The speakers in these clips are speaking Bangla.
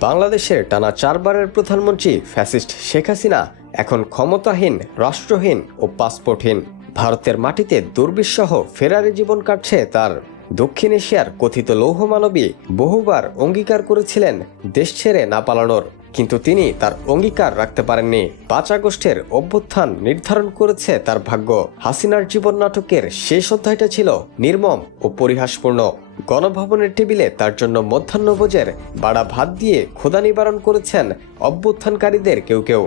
বাংলাদেশের টানা চারবারের প্রধানমন্ত্রী ফ্যাসিস্ট শেখ হাসিনা এখন ক্ষমতাহীন, রাষ্ট্রহীন ও পাসপোর্টহীন। ভারতের মাটিতে দুর্বিষহ ফেরারি জীবন কাটছে তার। দক্ষিণ এশিয়ার কথিত লৌহমানবী বহুবার অঙ্গীকার করেছিলেন দেশ ছেড়ে না পালানোর। কিন্তু তিনি তার অঙ্গীকার রাখতে পারেননি। পাঁচ আগস্টের অভ্যুত্থান নির্ধারণ করেছে তার ভাগ্য। হাসিনার জীবন নাটকের শেষ অধ্যায়টা ছিল নির্মম ও পরিহাসপূর্ণ। গণভবনের টেবিলে তার জন্য মধ্যাহ্নভোজের বাড়া ভাত দিয়ে ক্ষুধা নিবারণ করেছেন অভ্যুত্থানকারীদের কেউ কেউ।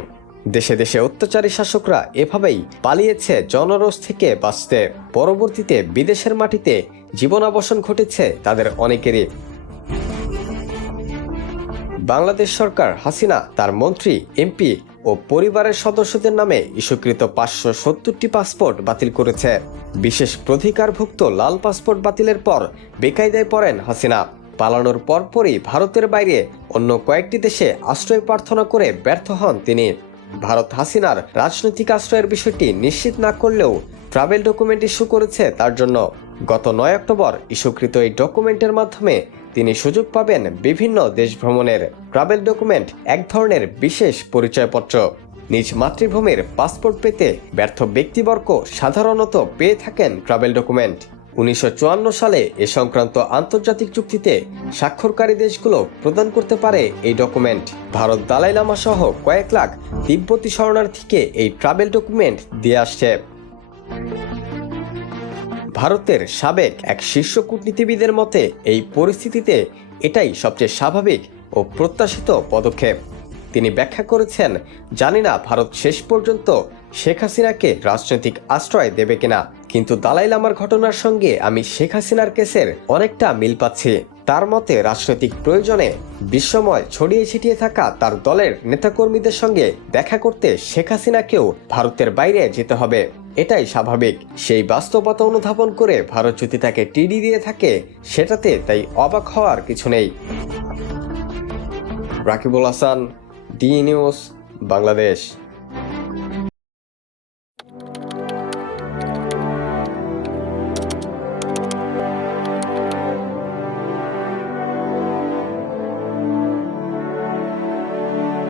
দেশে দেশে অত্যাচারী শাসকরা এভাবেই পালিয়েছে জনরোষ থেকে বাঁচতে। পরবর্তীতে বিদেশের মাটিতে জীবনাবসান ঘটেছে তাদের অনেকেরই। বাংলাদেশ সরকার হাসিনা, তার মন্ত্রী, এমপি ও পরিবারের সদস্যদের নামে ইস্যুকৃত পাঁচশো সত্তরটি পাসপোর্ট বাতিল করেছে। বিশেষ প্রধিকারভুক্ত লাল পাসপোর্ট বাতিলের পর বেকায়দায় পড়েন হাসিনা। পালানোর পরপরই ভারতের বাইরে অন্য কয়েকটি দেশে আশ্রয় প্রার্থনা করে ব্যর্থ হন তিনি। ভারত হাসিনার রাজনৈতিক আশ্রয়ের বিষয়টি নিশ্চিত না করলেও ট্রাভেল ডকুমেন্ট ইস্যু করেছে তার জন্য। গত নয় অক্টোবর ইস্যুকৃত এই ডকুমেন্টের মাধ্যমে তিনি সুযোগ পাবেন বিভিন্ন দেশ ভ্রমণের ট্রাভেল ডকুমেন্ট, এক ধরনের বিশেষ পরিচয়পত্র। নিজ মাতৃভূমির পাসপোর্ট পেতে ব্যর্থ ব্যক্তিবর্গ সাধারণত পেয়ে থাকেন ট্রাভেল ডকুমেন্ট। উনিশশো চুয়ান্ন সালে এ সংক্রান্ত আন্তর্জাতিক চুক্তিতে স্বাক্ষরকারী দেশগুলো প্রদান করতে পারে এই ডকুমেন্ট। ভারত দালাই লামা সহ কয়েক লাখ তিব্বতী শরণার্থীকে এই ট্রাভেল ডকুমেন্ট দিয়ে আসছে। ভারতের সাবেক এক শীর্ষ কূটনীতিবিদের মতে, এই পরিস্থিতিতে এটাই সবচেয়ে স্বাভাবিক ও প্রত্যাশিত পদক্ষেপ। তিনি ব্যাখ্যা করেছেন, জানি না ভারত শেষ পর্যন্ত শেখ হাসিনাকে রাজনৈতিক আশ্রয় দেবে কিনা, কিন্তু দালাই লামার ঘটনার সঙ্গে আমি শেখ হাসিনার কেসের অনেকটা মিল পাচ্ছি। তার মতে, রাজনৈতিক প্রয়োজনে বিশ্বময় ছড়িয়ে ছিটিয়ে থাকা তার দলের নেতাকর্মীদের সঙ্গে দেখা করতে শেখ হাসিনাকেও ভারতের বাইরে যেতে হবে। এটাই স্বাভাবিক। সেই বাস্তবতা অনুধাবন করে ভারত যদি তাকে টিডি দিয়ে থাকে, সেটাতে তাই অবাক হওয়ার কিছু নেই। Rakibul Hasan, D news, Bangladesh.